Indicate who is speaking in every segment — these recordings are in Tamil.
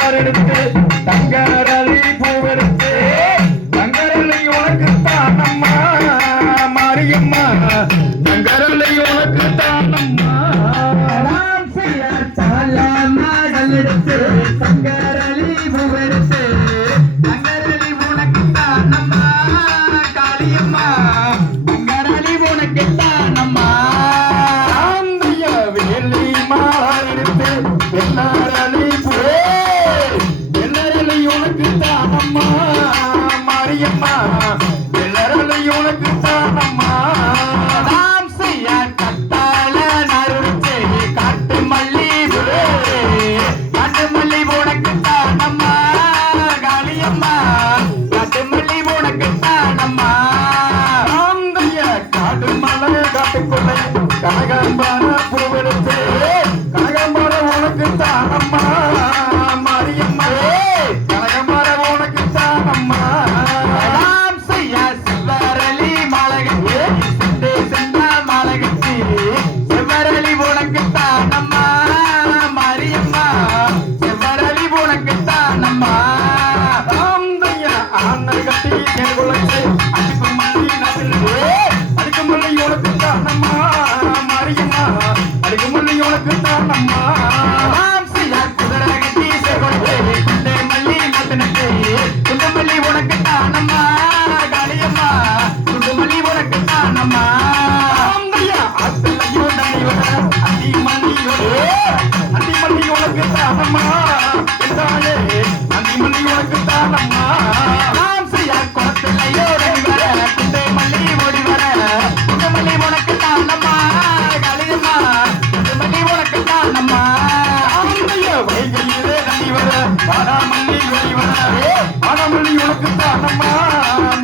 Speaker 1: தார் எடுத்து தங்கரளி பூவெடுத்து தங்கரளி உனக்கு தானம்மா மாரியம்மா. தங்கரளி உனக்கு தானம்மா
Speaker 2: எடுத்து
Speaker 1: Happy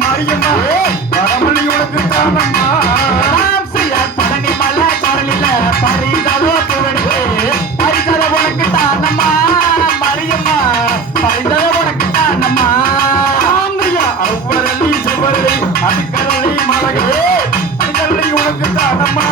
Speaker 1: மரியம்மா வடமொழி உனக்கு தானம்மா அடிக்கல்லை மலகே அடிக்கல்லை உனக்கு தானம்மா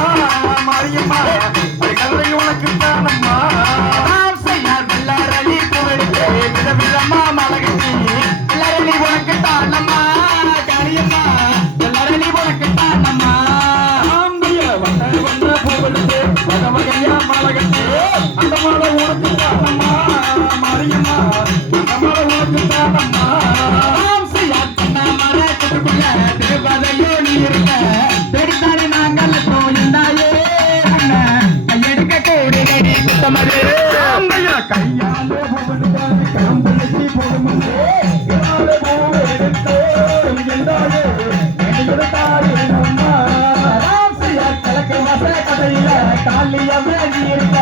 Speaker 2: காலையில காலையில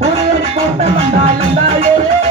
Speaker 2: ஒரு கூட்டம் வந்தாலும் தாயே